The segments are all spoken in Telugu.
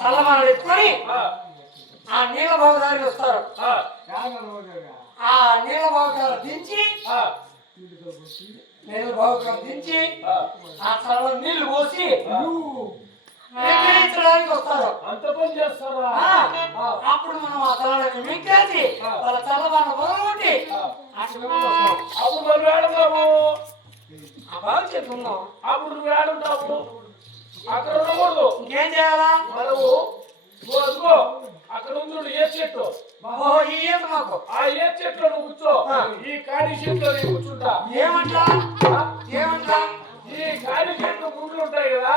చల్లమానలు ఎత్తుకొని ఆ నీళ్ళ బావుదారికి వస్తారు. ఆ నీళ్ళ బావుకాలు దించి ఆ చల్ల నీళ్లు పోసి మెక్కించడానికి వస్తారు. అంత పని చేస్తారా? అప్పుడు మనం ఆ చల్లని మెక్కేసి వాళ్ళ చల్లబాన మొదలుకొట్టి అప్పుడు మనం వేడున్నాము. బాగా చెప్తున్నాం. అప్పుడు నువ్వు వేడుంటావు, అక్కడ ఉండకూడదు. ఇంకేం చేయాలా? మనము అదిగో అక్కడ ఉంది ఏ చెట్టు, ఈ ఈత మాకు ఆ ఏ చెట్లు నువ్వు కూర్చో, ఈ కాడి చెట్లు కూర్చుంటా. ఏమంటా ఏమంటా ఈ కాడి చెట్లు గుండ్లు ఉంటాయి కదా,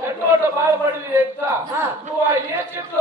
చెట్లు బాధపడి ఎక్కుతా. నువ్వు ఆ ఏ చెట్లు